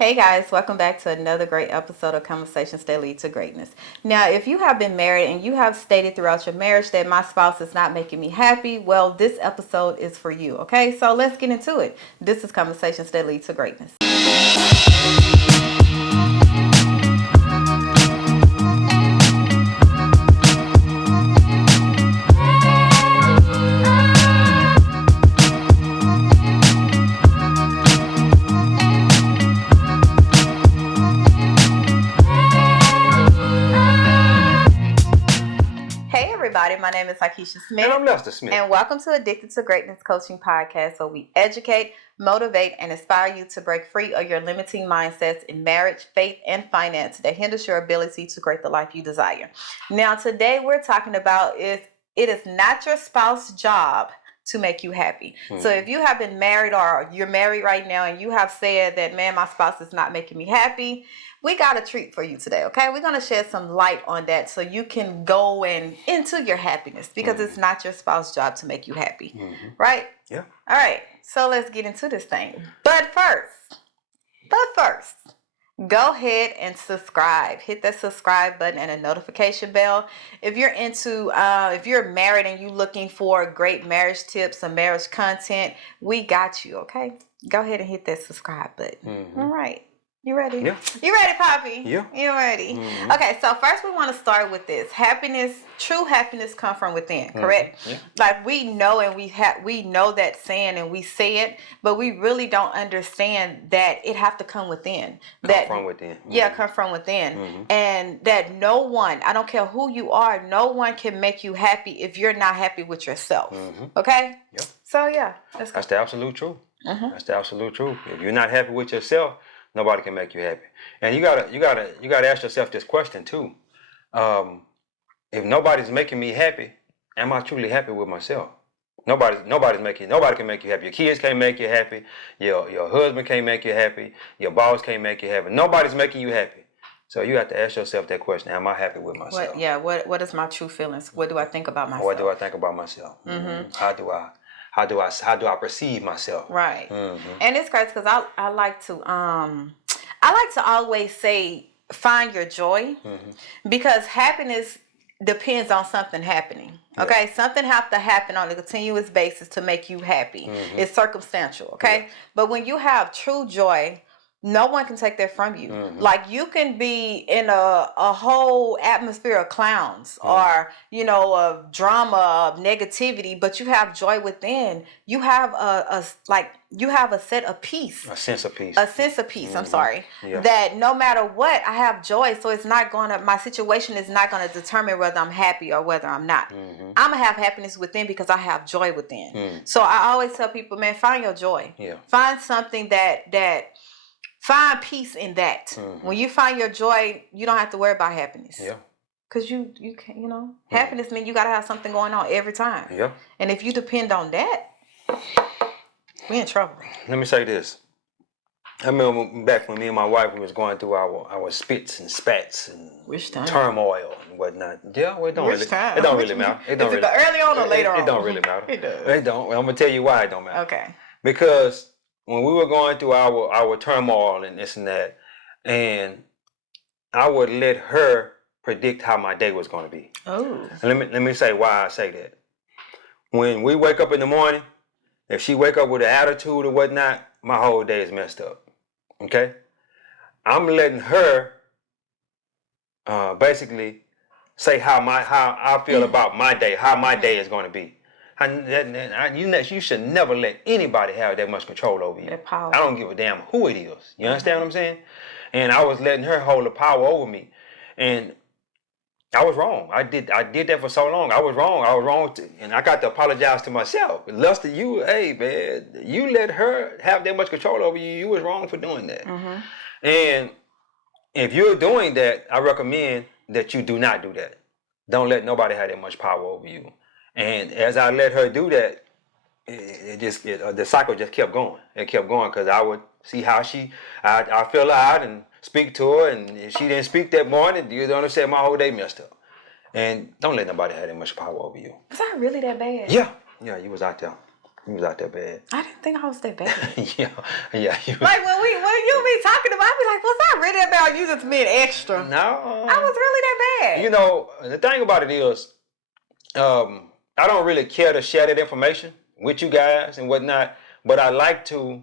Hey guys, welcome back to another great episode of Conversations That Lead to Greatness. Now, if you have been married and you have stated throughout your marriage that my spouse is not making me happy, well, this episode is for you, okay? So let's get into it. This is Conversations That Lead to Greatness. Hey everybody, my name is Akeisha Smith. And I'm Lester Smith. And welcome to Addicted to Greatness Coaching Podcast, where we educate, motivate, and inspire you to break free of your limiting mindsets in marriage, faith, and finance that hinders your ability to create the life you desire. Now, today we're talking about it is not your spouse's job to make you happy. So if you have been married or you're married right now and you have said that, man, my spouse is not making me happy, we got a treat for you today, okay? We're going to shed some light on that so you can go into your happiness, because it's not your spouse's job to make you happy, right? Yeah. All right, so let's get into this thing. But first, go ahead and subscribe. Hit that subscribe button and a notification bell. If you're married and you're looking for great marriage tips and marriage content, we got you, okay? Go ahead and hit that subscribe button. All right. You ready? Yeah. You ready, Poppy? Yeah. You ready? Okay, so first we want to start with this. True happiness comes from within, correct? Yeah. Like we know and we know that saying and we say it, but we really don't understand that it have to come within. Come from within. Yeah, come from within. And that no one, I don't care who you are, no one can make you happy if you're not happy with yourself. Okay? Yep. So yeah, let's go. That's the absolute truth. That's the absolute truth. If you're not happy with yourself, nobody can make you happy. And you gotta ask yourself this question too. If nobody's making me happy, am I truly happy with myself? Nobody can make you happy. Your kids can't make you happy. Your husband can't make you happy. Your boss can't make you happy. Nobody's making you happy. So you have to ask yourself that question: am I happy with myself? What is my true feelings? What do I think about myself? What do I think about myself? How do I perceive myself? Right. And it's crazy because I like to always say find your joy, because happiness depends on something happening. Okay, something have to happen on a continuous basis to make you happy. It's circumstantial. Okay, but when you have true joy, no one can take that from you. Like you can be in a whole atmosphere of clowns or of drama, of negativity, but you have joy within. You have a set of peace. A sense of peace. A sense of peace. I'm sorry. Yeah. That no matter what, I have joy. So it's not my situation is not gonna determine whether I'm happy or whether I'm not. I'm gonna have happiness within because I have joy within. So I always tell people, man, find your joy. Yeah. Find something that find peace in that. When you find your joy, you don't have to worry about happiness. Yeah. Because you can, happiness means you got to have something going on every time. Yeah. And if you depend on that, we in trouble. Let me say this. I remember back when me and my wife was going through our spits and spats and turmoil and whatnot. Yeah, well, it don't really matter. It don't really early on or later on? It don't really matter. It does. It don't. I'm gonna tell you why it don't matter. Okay. Because when we were going through our turmoil and this and that, and I would let her predict how my day was going to be. Oh. And let me say why I say that. When we wake up in the morning, if she wake up with an attitude or whatnot, my whole day is messed up. Okay? I'm letting her basically say how I feel about my day, how my day is going to be. You should never let anybody have that much control over you. I don't give a damn who it is. You understand what I'm saying? And I was letting her hold the power over me, and I was wrong. I did that for so long. I was wrong, and I got to apologize to myself. Lester, you let her have that much control over you. You was wrong for doing that. And if you're doing that, I recommend that you do not do that. Don't let nobody have that much power over you. And as I let her do that, the cycle just kept going. It kept going because I would see how I fill her out and speak to her, and if she didn't speak that morning, you don't understand, my whole day messed up. And don't let nobody have that much power over you. Was I really that bad? Yeah, you was out there. You was out there bad. I didn't think I was that bad. yeah. You was... Like when you be talking about, I be like, was I really that bad? You just being extra. No. I was really that bad. You know, the thing about it is, I don't really care to share that information with you guys and whatnot, but I like to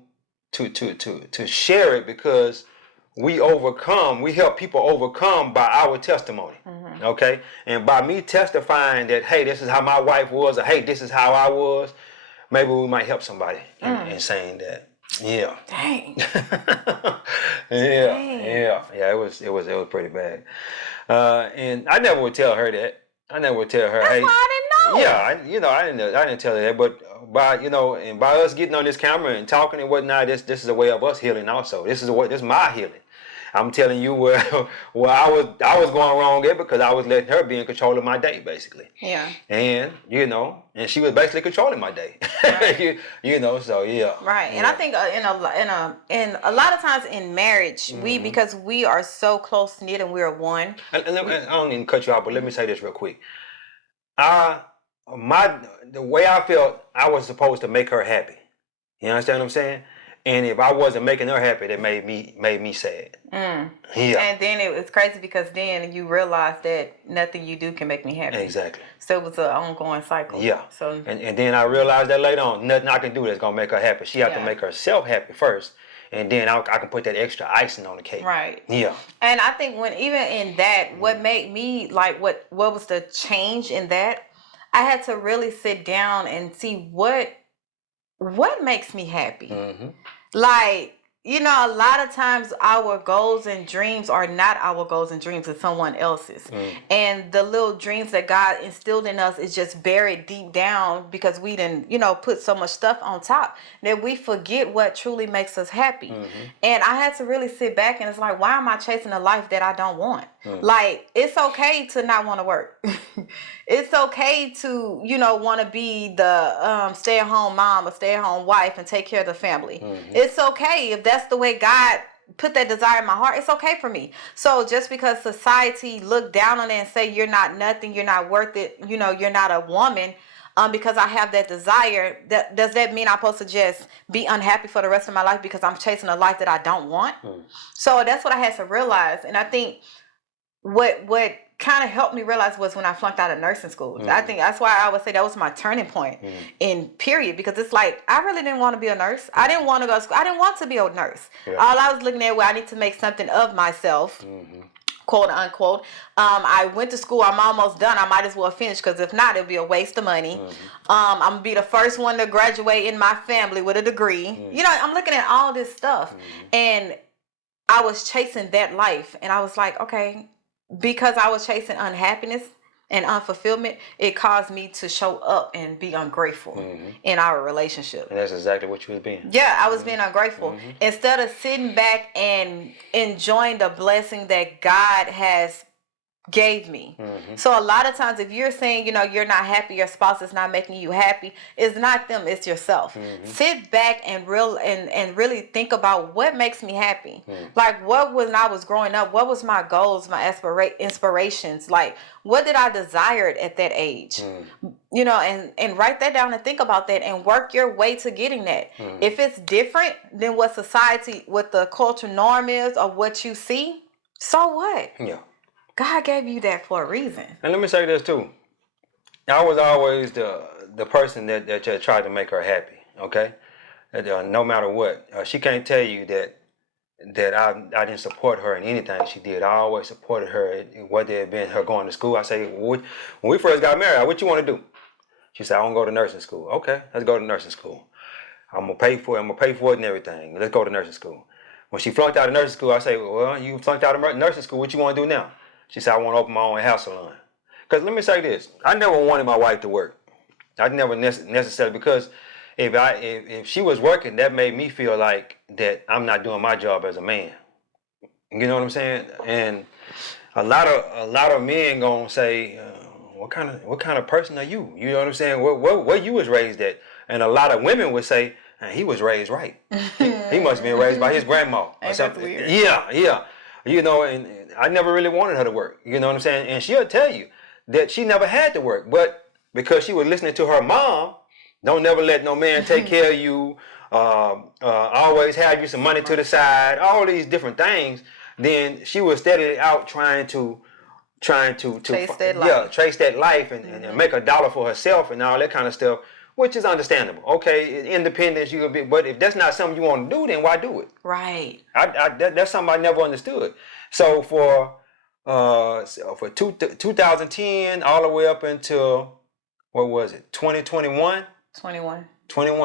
share it because we help people overcome by our testimony. Mm-hmm. Okay? And by me testifying that, hey, this is how my wife was, or hey, this is how I was, maybe we might help somebody in saying that. Yeah. Dang. Yeah. It was pretty bad. And I never would tell her that. I never would tell her, That's hey. Why I didn't know. Yeah, I didn't tell her that, but by us getting on this camera and talking and whatnot, this is a way of us healing also. This is my healing. I'm telling you where I was going wrong there because I was letting her be in control of my day, basically. Yeah. And and she was basically controlling my day. Right. So yeah. Right. Yeah. And I think in a lot of times in marriage, because we are so close knit and we're one. And I don't even cut you out, but let me say this real quick. The way I felt, I was supposed to make her happy. You understand what I'm saying? And if I wasn't making her happy, that made me sad. Mm. Yeah. And then it's crazy because then you realize that nothing you do can make me happy. Exactly. So it was an ongoing cycle. Yeah. So and then I realized that later on, nothing I can do that's gonna make her happy. She have to make herself happy first, and then I can put that extra icing on the cake. Right. Yeah. And I think when even in that, what made me like what was the change in that, I had to really sit down and see what makes me happy. Mm-hmm. Like, a lot of times our goals and dreams are not our goals and dreams, it's someone else's. Mm. And the little dreams that God instilled in us is just buried deep down because we didn't, put so much stuff on top that we forget what truly makes us happy. Mm-hmm. And I had to really sit back and it's like, why am I chasing a life that I don't want? Mm. Like, it's okay to not want to work. It's okay to, want to be the stay-at-home mom or stay-at-home wife and take care of the family. Mm-hmm. It's okay if that's the way God put that desire in my heart. It's okay for me. So just because society look down on it and say you're not nothing, you're not worth it, you're not a woman, because I have that desire, does that mean I'm supposed to just be unhappy for the rest of my life because I'm chasing a life that I don't want? Mm. So that's what I had to realize. And I think what kind of helped me realize was when I flunked out of nursing school. Mm-hmm. I think that's why I would say that was my turning point in period, because it's like I really didn't want to be a nurse. Mm-hmm. I didn't want to go to school. I didn't want to be a nurse. Yeah. All I was looking at was I need to make something of myself. Mm-hmm. Quote unquote. I went to school. I'm almost done. I might as well finish because if not, it'll be a waste of money. Mm-hmm. I'm gonna be the first one to graduate in my family with a degree. Mm-hmm. I'm looking at all this stuff, and I was chasing that life, and I was like, okay. Because I was chasing unhappiness and unfulfillment, it caused me to show up and be ungrateful in our relationship. And that's exactly what you was being. Yeah, I was being ungrateful. Mm-hmm. Instead of sitting back and enjoying the blessing that God has gave me. Mm-hmm. So a lot of times if you're saying, you're not happy, your spouse is not making you happy, it's not them, it's yourself. Mm-hmm. Sit back and really think about what makes me happy. Mm-hmm. Like when I was growing up, what was my goals, my inspirations? Like what did I desire at that age? Mm-hmm. And write that down and think about that and work your way to getting that. Mm-hmm. If it's different than what the cultural norm is or what you see, so what? Yeah. God gave you that for a reason. And let me say this too. I was always the person that tried to make her happy. Okay, no matter what, she can't tell you that I didn't support her in anything she did. I always supported her, whether it had been her going to school. I say, when we first got married, what you want to do? She said, I want to go to nursing school. Okay, let's go to nursing school. I'm gonna pay for it and everything. Let's go to nursing school. When she flunked out of nursing school, I say, well, you flunked out of nursing school. What you want to do now? She said, I want to open my own hair salon. Because let me say this. I never wanted my wife to work. I never necessarily, because if she was working, that made me feel like that I'm not doing my job as a man. You know what I'm saying? And a lot of men gonna say, what kind of person are you? You know what I'm saying? Where you was raised at? And a lot of women would say, he was raised right. He must have been raised by his grandma or something. Weird. Yeah. And I never really wanted her to work. You know what I'm saying? And she'll tell you that she never had to work. But because she was listening to her mom, Don't never let no man take care of you. Always have you some money to the side. All these different things. Then she was steadily out trying to Chase that life. trace that life and make $1 for herself and all that kind of stuff, which is understandable. Okay, independence, you could be, but if that's not something you want to do, then why do it? Right. That's something I never understood. So for 2010 all the way up until, what was it, 2021? 21.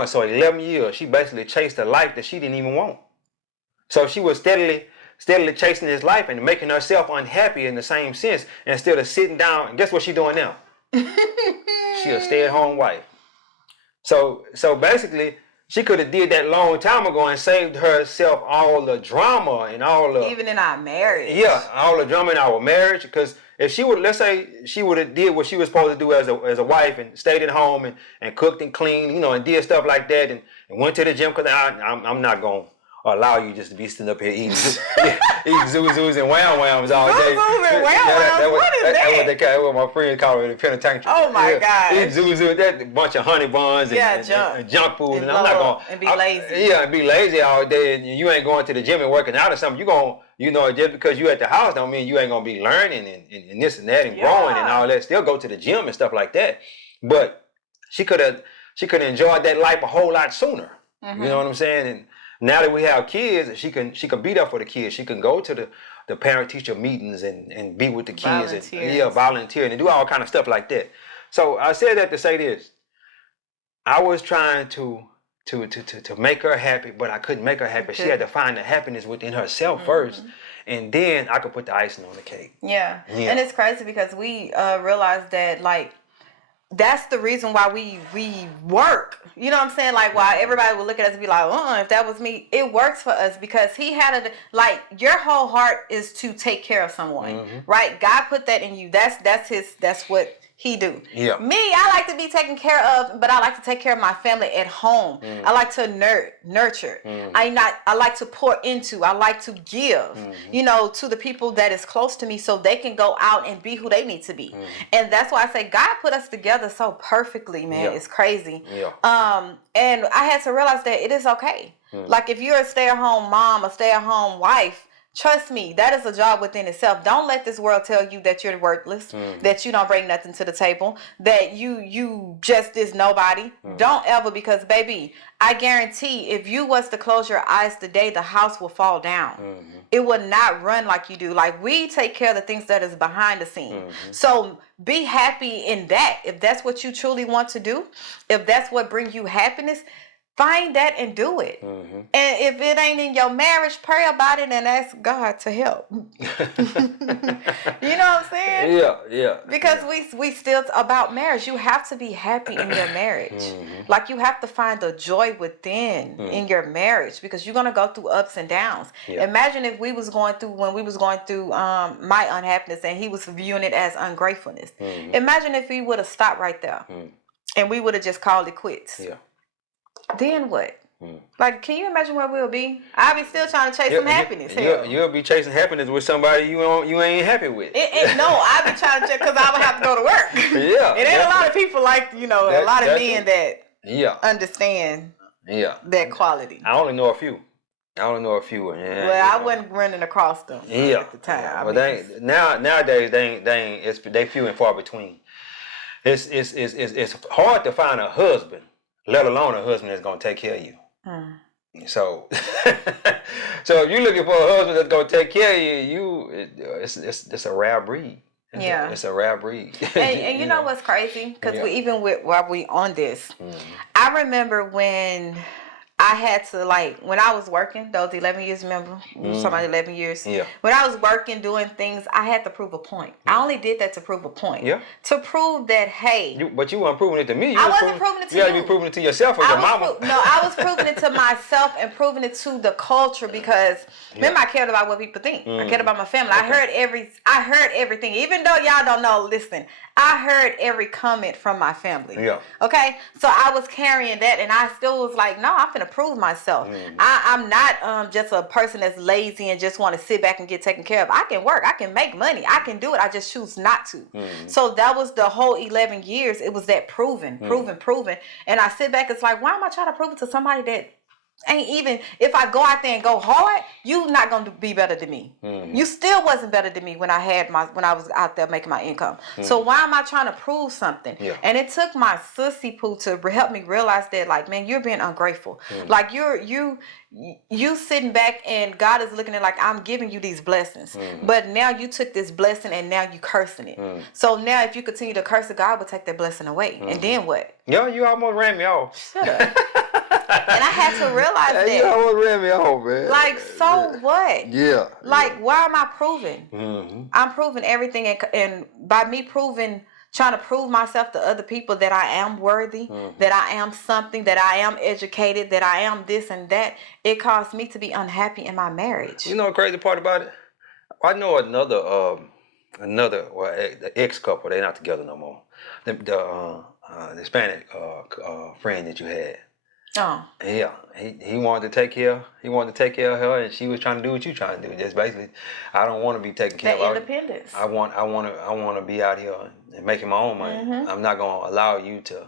So 11 years, she basically chased a life that she didn't even want. So she was steadily chasing this life and making herself unhappy in the same sense, instead of sitting down. And guess what she's doing now? She a stay-at-home wife. So basically, she could have did that long time ago and saved herself all the drama and all the, even in our marriage. Yeah, all the drama in our marriage. Because if she would, let's say she would have did what she was supposed to do as a wife and stayed at home and cooked and cleaned, and did stuff like that and went to the gym, because I'm not going to allow you just to be sitting up here eating zoos and wham-whams all day. Zoos and wham-whams? What is that? That's what my friends call it, the penitentiary. Oh my God. Eat zoos, that bunch of honey buns and junk food. And I'm not going and be lazy. Yeah, and be lazy all day, and you ain't going to the gym and working out or something. You going, just because you at the house don't mean you ain't going to be learning and this and that and growing and all that. Still go to the gym and stuff like that. But she could have enjoyed that life a whole lot sooner. You know what I'm saying? And now that we have kids, she can be there for the kids. She can go to the parent-teacher meetings and be with the kids and volunteer and do all kind of stuff like that. So I said that to say this. I was trying to make her happy, but I couldn't make her happy. She had to find the happiness within herself first, and then I could put the icing on the cake. Yeah. And it's crazy because we realized that, like, that's the reason why we work. You know what I'm saying? Like, why everybody would look at us and be like, if that was me, it works for us because he had your whole heart is to take care of someone, right? God put that in you. That's what he do. Yeah. Me, I like to be taken care of, but I like to take care of my family at home. I like to nurture. I like to pour into. I like to give, to the people that is close to me so they can go out and be who they need to be. And that's why I say God put us together so perfectly, man. It's crazy. And I had to realize that it is okay. Like, if you're a stay-at-home mom, a stay-at-home wife, trust me, that is a job within itself. Don't let this world tell you that you're worthless, that you don't bring nothing to the table, that you just is nobody. Don't ever, because baby, I guarantee if you was to close your eyes today, the house will fall down. It will not run like you do. Like, we take care of the things that is behind the scene. So be happy in that. If that's what you truly want to do, if that's what brings you happiness, find that and do it. And if it ain't in your marriage, pray about it and ask God to help. You know what I'm saying? Yeah. Because we still about marriage. You have to be happy in your marriage. Like, you have to find the joy within in your marriage, because you're gonna go through ups and downs. Imagine if when we was going through my unhappiness and he was viewing it as ungratefulness. Imagine if we would have stopped right there and we would have just called it quits. Then what? Like, can you imagine where we'll be? I'll be still trying to chase some happiness. You'll be chasing happiness with somebody you ain't happy with. No, I'll be trying to check because I would have to go to work. It ain't a lot of people like, a lot of men that understand that quality. I only know a few. I wasn't running across them at the time. But nowadays they few and far between. It's hard to find a husband, let alone a husband that's gonna take care of you. So if you're looking for a husband that's gonna take care of you, it's a rare breed. It's a rare breed. And you know what's crazy? Because while we on this, I remember when I had to, when I was working, those 11 years, remember? We were talking about 11 years. Yeah. When I was working, doing things, I had to prove a point. I only did that to prove a point. Yeah. To prove that, hey. But you weren't proving it to me. I wasn't proving it to you. You had to be proving it to yourself or your mama. I was proving it to myself and proving it to the culture because, remember, I cared about what people think. I cared about my family. I heard everything. Even though y'all don't know, listen, I heard every comment from my family. Yeah. Okay? So I was carrying that and I still was like, no, I'm finna prove myself. I'm not just a person that's lazy and just want to sit back and get taken care of. I can work. I can make money. I can do it. I just choose not to. So that was the whole 11 years. It was that proving. And I sit back, it's like, why am I trying to prove it to somebody that ain't even, if I go out there and go hard, you not going to be better than me. You still wasn't better than me when I was out there making my income. So why am I trying to prove something? And it took my sissy poo to help me realize that, like, man, you're being ungrateful. Like you sitting back and God is looking at like, I'm giving you these blessings, but now you took this blessing and now you cursing it. So now if you continue to curse it, God will take that blessing away. And then what? Yo, you almost ran me off. Shut up. And I had to realize that. You almost ran me off, man. Like, so what? Yeah. Like, why am I proving? I'm proving everything, and by me trying to prove myself to other people that I am worthy, that I am something, that I am educated, that I am this and that, it caused me to be unhappy in my marriage. You know the crazy part about it? I know the ex-couple, they're not together no more. The Hispanic friend that you had. Oh. Yeah, he wanted to take care of her, and she was trying to do what you trying to do. Just basically, I don't want to be taken care of. Independence. I want to be out here and making my own money. I'm not gonna allow you to,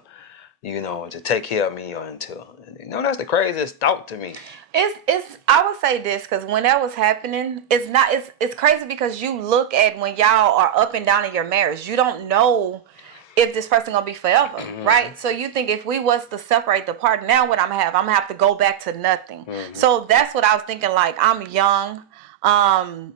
to take care of me or until. That's the craziest thought to me. It's I would say this, because when that was happening, it's crazy because you look at when y'all are up and down in your marriage, you don't know if this person gonna be forever, right? So you think if we was to separate the part, now what I'm gonna have to go back to nothing. So that's what I was thinking. Like, I'm young, I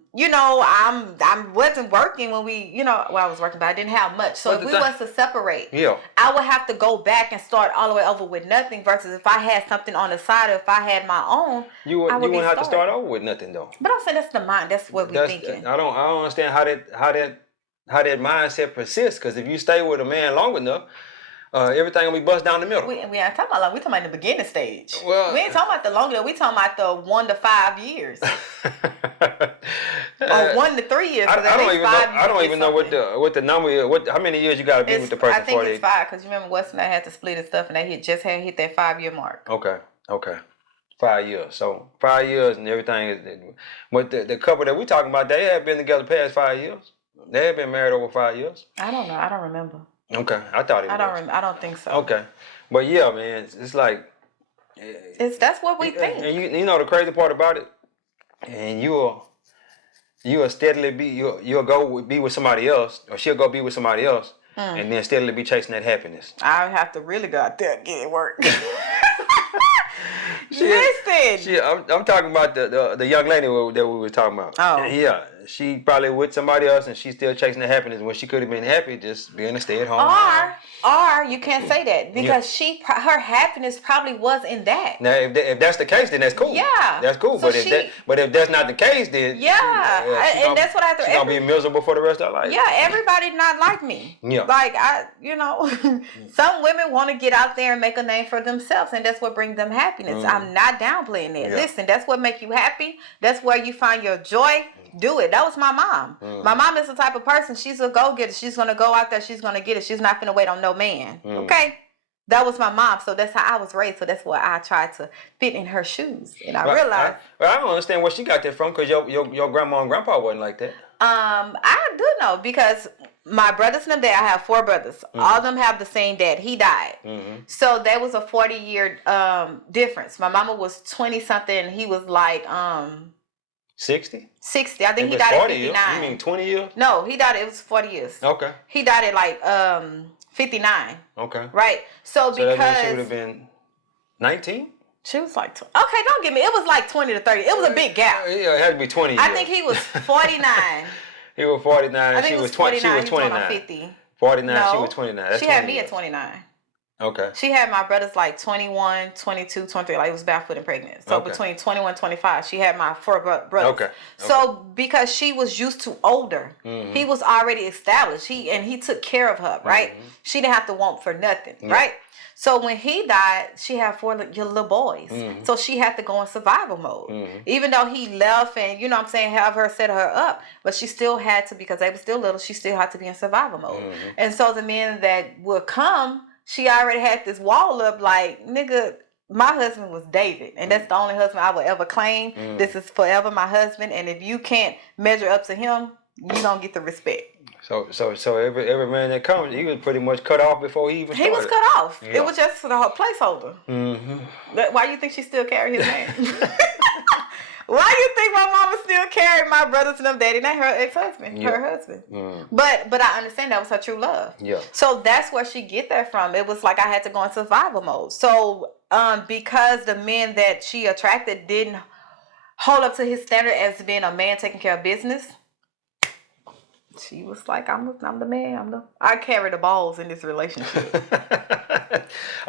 wasn't working when we, I was working, but I didn't have much. So if we was to separate, I would have to go back and start all the way over with nothing. Versus if I had something on the side, or if I had my own, you wouldn't have to start over with nothing though. But I'm saying that's the mind. That's what we're thinking. I don't understand how that mindset persists, because if you stay with a man long enough, everything will be bust down the middle. We ain't talking about we talking about the beginning stage. Well, we ain't talking about the longer. We talking about the 1 to 5 years, or 1 to 3 years. I don't even know what the number is. How many years you got to be with the person? I think it's 5, because you remember Weston had to split his stuff, and they just had hit that 5-year mark. Okay. 5 years. So 5 years and everything is. But the couple that we talking about, they have been together past 5 years. They have been married over 5 years. I don't know. I don't remember. Okay, I thought it was. I don't think so. Okay, but yeah, man, it's like. That's what we think. And you know the crazy part about it, and you'll steadily you'll go be with somebody else, or she'll go be with somebody else, and then steadily be chasing that happiness. I have to really go out there and get it work. Listen. I'm talking about the young lady that we were talking about. Oh. Yeah, she probably with somebody else, and she's still chasing the happiness when she could have been happy just being a stay-at-home. Or you can't say that, because her happiness probably was in that. Now, if that's the case, then that's cool. Yeah, that's cool. So but if that's not the case, then and that's what I have to. She's gonna be miserable for the rest of her life. Yeah, everybody not like me. Yeah, like some women want to get out there and make a name for themselves, and that's what brings them happiness. I'm not downplaying it. Listen, that's what make you happy. That's where you find your joy. Do it. That was my mom. My mom is the type of person, she's a go-getter. She's going to go out there. She's going to get it. She's not going to wait on no man. Okay? That was my mom. So that's how I was raised. So that's why I tried to fit in her shoes. And I realized. I don't understand where she got that from, because your grandma and grandpa wasn't like that. I do know, because my brothers and them, I have 4 brothers. All of them have the same dad. He died. So there was a 40-year difference. My mama was 20-something, and he was like 60? 60. I think he died at 59. Years? You mean 20 years? No, he died. It was 40 years. Okay. He died at like 59. Okay. Right. So because that means she would have been 19. She was like, okay, don't get me. It was like 20 to 30. It was a big gap. Yeah, it had to be 20 years. I think he was 49. He was 49. I think she was 49. She was 29. 50. 49. No, she was 29. That's she had me at 29. Okay. She had my brothers like 21, 22, 23. Like, it was barefoot and pregnant. So between 21 and 25, she had my 4 brothers. Okay. So because she was used to older, he was already established. He took care of her, right? She didn't have to want for nothing, right? So when he died, she had 4 little boys. So she had to go in survival mode. Even though he left and, have her set her up, but she still had to, because they were still little, she still had to be in survival mode. And so the men that would come, she already had this wall up like, nigga, my husband was David, and that's the only husband I will ever claim. This is forever my husband, and if you can't measure up to him, you don't get the respect. So every man that comes, he was pretty much cut off before he even started. He was cut off. Yeah. It was just the placeholder. Why you think she still carried his name? Why you think my mama still carried my brothers and them daddy? Not her ex-husband, her husband. But I understand that was her true love. Yeah. So that's where she get that from. It was like I had to go in survival mode. So because the men that she attracted didn't hold up to his standard as being a man taking care of business, she was like, I'm the man. I carry the balls in this relationship.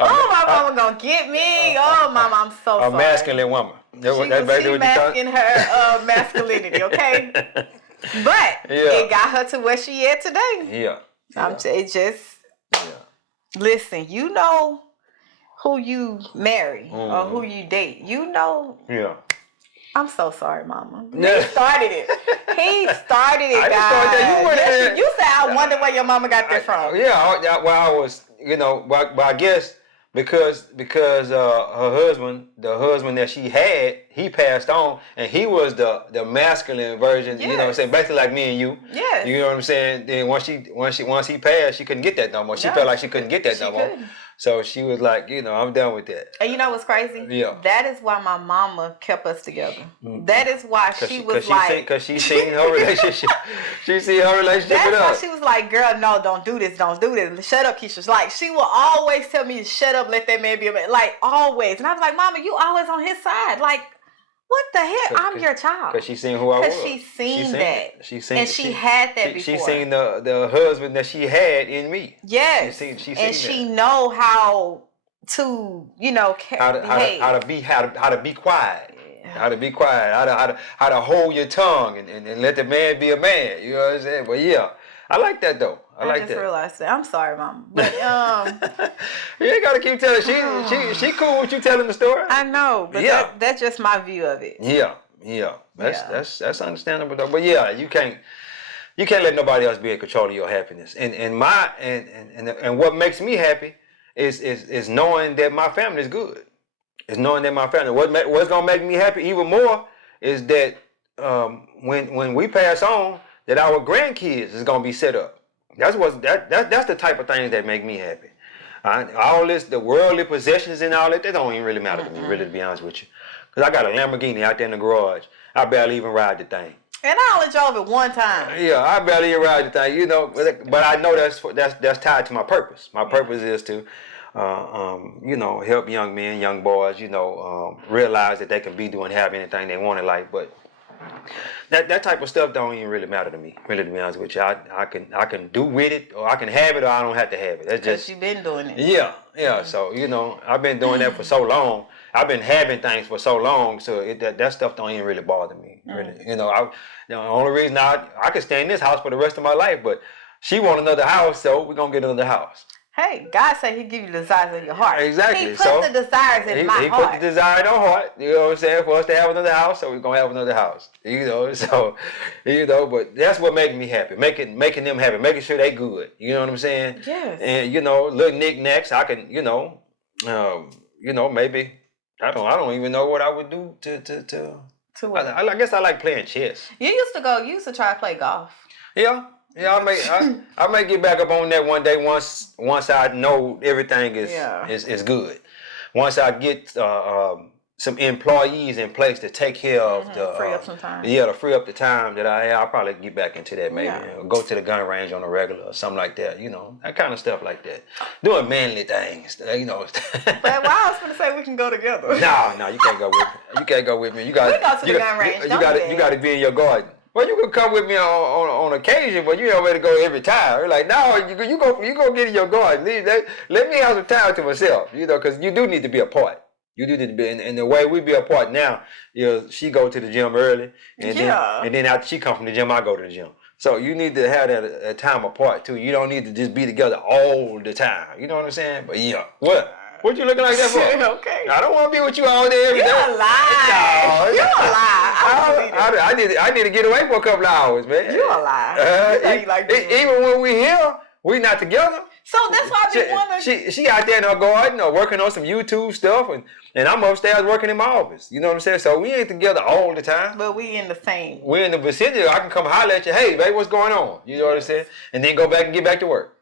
My mama gonna get me. Mama, I'm so sorry. A masculine woman. She masking her masculinity, okay? But it got her to where she is today. Listen, you know who you marry or who you date. You know. Yeah. I'm so sorry, Mama. He started it. Guys. You said, I wonder where your mama got that from. I guess because her husband, the husband that she had, he passed on, and he was the masculine version. Yes. You know what I'm saying? Basically like me and you. Yes. You know what I'm saying? Then once he passed, she couldn't get that no more. She felt like she couldn't get that no more. So she was like, I'm done with that. And you know what's crazy? Yeah. That is why my mama kept us together. That is why she was like... Because she seen her relationship. She seen her relationship with us. That's why she was like, girl, no, don't do this. Shut up, Keisha. Like, she will always tell me to shut up, let that man be a man. Like, always. And I was like, Mama, you always on his side. Like, what the heck? I'm your child. Because she seen who I was. Because she seen that. She had that before. She seen the husband that she had in me. Yes. She know how to, how to be quiet. Yeah. How to be quiet. How to hold your tongue and let the man be a man. You know what I'm saying? But yeah, I like that though. I just realized that. I'm sorry, Mama. But you ain't gotta keep telling. She cool with you telling the story. I know, but that's just my view of it. Yeah. That's understandable though. But yeah, you can't let nobody else be in control of your happiness. And what makes me happy is knowing that my family is good. It's knowing that my family. What's gonna make me happy even more is that when we pass on, that our grandkids is gonna be set up. That's the type of things that make me happy. All this, the worldly possessions and all that don't even really matter to me, really, to be honest with you. Because I got a Lamborghini out there in the garage. I barely even ride the thing. And I only drove it one time. Yeah, I barely even ride the thing, But I know that's tied to my purpose. My purpose is to, help young men, young boys, realize that they can have anything they want in life. But that type of stuff don't even really matter to me, really, to be honest with you. I can do with it, or I can have it, or I don't have to have it. That's just you've been doing it. Yeah. So I've been doing that for so long. I've been having things for so long, so that stuff don't even really bother me. Really, the only reason I could stay in this house for the rest of my life, but she want another house, so we're gonna get another house. Hey, God said He give you the desires in your heart. Exactly. He put the desires in my heart. He put the desire in our heart, you know what I'm saying, for us to have another house, so we're going to have another house. But that's what makes me happy, making them happy, making sure they good. You know what I'm saying? Yes. And, little knickknacks, I can, maybe, I don't even know what I would do to what? I guess I like playing chess. You used to try to play golf. Yeah. Yeah, I may get back up on that one day once I know everything is good. Once I get some employees in place to take care of free up some time. Yeah, to free up the time that I'll probably get back into that maybe. Yeah. Go to the gun range on a regular or something like that, that kind of stuff like that. Doing manly things, But I was gonna say we can go together. No, you can't go with me. You can't go with me. We go to the gun range. You got to be in your garden. Well, you can come with me on occasion, but you ain't ready to go every time. We're like, no, you go get in your garden. Let me have some time to myself, because you do need to be apart. You do need to be, and the way we be apart now, she go to the gym early, and then after she come from the gym, I go to the gym. So you need to have that time apart too. You don't need to just be together all the time. You know what I'm saying? But yeah, what you looking like that for? Okay. I don't want to be with you all day every day. You're alive. You're alive. I need to get away for a couple of hours, man. You're alive. Even when we here, We not together. So that's why I be wondering. She out there in her garden, working on some YouTube stuff, and I'm upstairs working in my office. You know what I'm saying? So we ain't together all the time. But we in the same. We're in the vicinity. I can come holler at you. Hey, babe, what's going on? You know what I'm saying? And then go back and get back to work.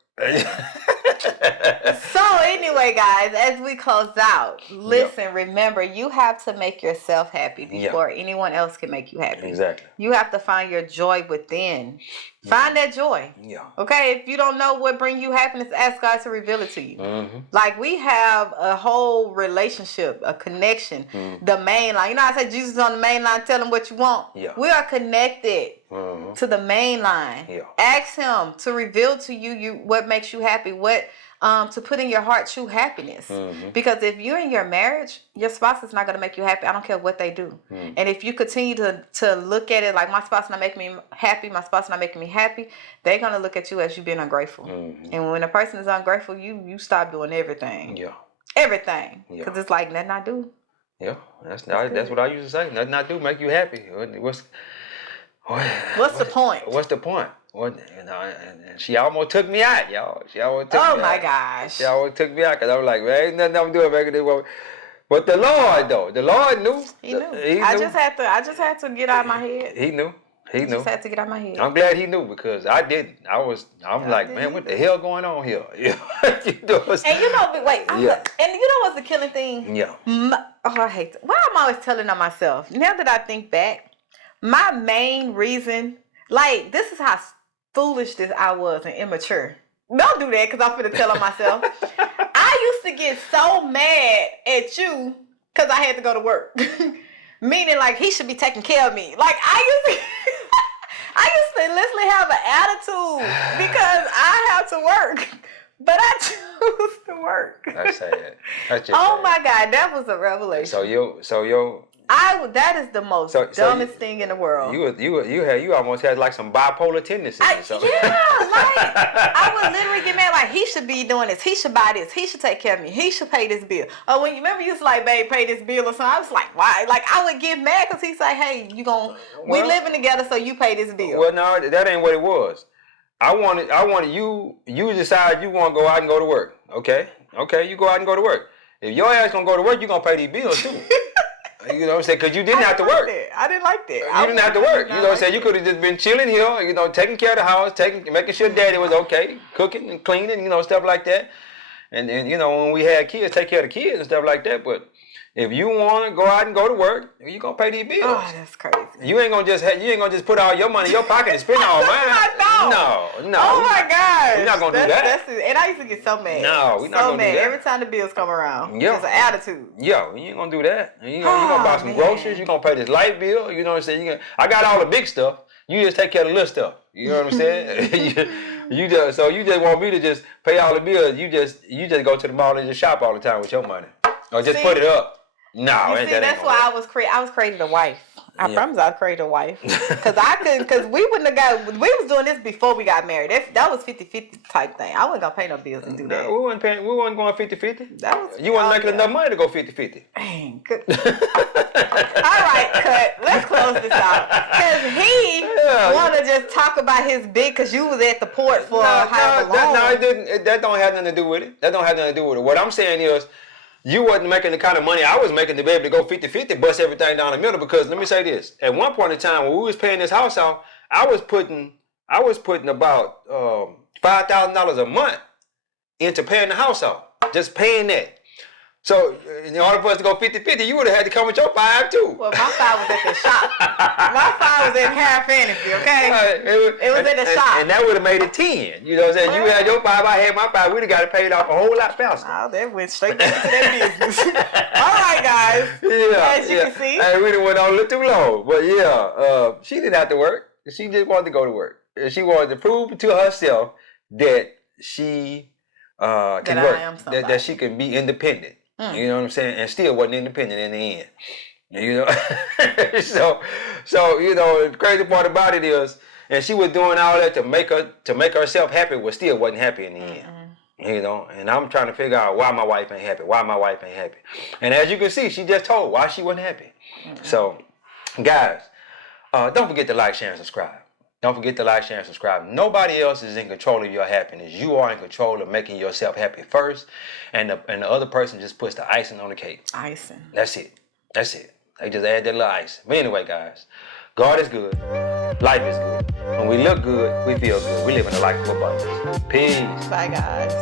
So anyway, guys, as we close out, listen, remember, you have to make yourself happy before anyone else can make you happy. Exactly. You have to find your joy within. Find that joy. Yeah. Okay, if you don't know what brings you happiness, ask God to reveal it to you. Mm-hmm. Like, we have a whole relationship, a connection, the main line. You know, I said Jesus on the main line, tell him what you want. Yeah. We are connected to the main line. Yeah. Ask him to reveal to you what makes you happy, what to put in your heart true happiness. Because if you're in your marriage, your spouse is not going to make you happy. I don't care what they do. And if you continue to look at it like, my spouse not making me happy, my spouse not making me happy, they're going to look at you as you being ungrateful. And when a person is ungrateful, you stop doing everything. Yeah. Everything. Because it's like, nothing I do. Yeah. That's what I used to say. Nothing I do make you happy. What's the point? What's the point? And she almost took me out, y'all. She almost took me out. Oh my gosh. She almost took me out because I was like, man, ain't nothing I'm doing back in this. But the Lord, though, the Lord knew. He knew. I just had to get out of my head. He knew. He knew. Just had to get out of my head. I'm glad he knew because I didn't. I'm like, man, what the hell going on here? And you know what's the killing thing? Yeah. I hate it. Why am I always telling on myself? Now that I think back, my main reason, like, this is how foolish this I was and immature. Don't do that because I'm finna tell on myself. I used to get so mad at you because I had to go to work. Meaning, like, he should be taking care of me. Like, I used to literally have an attitude because I have to work. But I choose to work. That's sad. That's just sad. My God, that was a revelation. That is the most dumbest thing in the world. You almost had like some bipolar tendencies or something. Yeah, like I would literally get mad. Like, he should be doing this. He should buy this. He should take care of me. He should pay this bill. Oh, when you remember, you was like, babe, pay this bill or something. I was like, why? Like, I would get mad because he's like, hey, we living together, so you pay this bill. Well, no, that ain't what it was. I wanted you decide you want to go out and go to work. Okay, you go out and go to work. If your ass gonna go to work, you gonna pay these bills too. You know what I'm saying? Because you didn't have to work. I didn't like that. You didn't have to work. You know what I'm saying? You could have just been chilling here, taking care of the house, making sure daddy was okay, cooking and cleaning, stuff like that. And when we had kids, take care of the kids and stuff like that. But if you want to go out and go to work, you gonna pay these bills. Oh, that's crazy. You ain't gonna just put all your money in your pocket and spend all mine. No. Oh my God. We're not gonna do that. And I used to get so mad. No, we're not gonna do that. Every time the bills come around. Yeah. It's an attitude. Yo, you ain't gonna do that. You gonna buy some groceries. You gonna pay this light bill. You know what I'm saying? I got all the big stuff. You just take care of the little stuff. You know what I'm saying? you just want me to just pay all the bills. You just go to the mall and just shop all the time with your money, or just put it up. No, that's why I was creating a wife. I promise I created a wife. Because we wouldn't have we was doing this before we got married. That was 50-50 type thing. I wasn't going to pay no bills and do that. No, we wasn't going 50-50. You wasn't making enough money to go 50-50. Dang, good. All right, cut. Let's close this out. Because he want to just talk about his big, because you was at the port for however long. No, it didn't. That don't have nothing to do with it. That don't have nothing to do with it. What I'm saying is, you wasn't making the kind of money I was making to be able to go 50-50, bust everything down the middle. Because let me say this: at one point in time, when we was paying this house out, I was putting about $5,000 a month into paying the house out, just paying that. So in order for us to go 50-50, you would have had to come with your 5 too. Well, my 5 was at the shop. My 5 was in half fantasy, okay? It was in the shop. And that would have made it 10. You know what I'm saying? You had your 5, I had my 5. We'd have got it paid off a whole lot faster. Oh, that went straight back to that business. All right, guys. Yeah, as you can see. Hey, we done went on a little too long. But yeah, she didn't have to work. She just wanted to go to work. She wanted to prove to herself that she can work. That she can be independent. You know what I'm saying? And still wasn't independent in the end. You know? so the crazy part about it is, and she was doing all that to make herself happy, but still wasn't happy in the end. You know, and I'm trying to figure out why my wife ain't happy. And as you can see, she just told why she wasn't happy. So, guys, don't forget to like, share, and subscribe. Don't forget to like, share, and subscribe. Nobody else is in control of your happiness. You are in control of making yourself happy first, and the other person just puts the icing on the cake. Icing. That's it. That's it. They just add that little ice. But anyway, guys, God is good. Life is good. When we look good, we feel good. We live in a life of abundance. Peace. Bye, guys.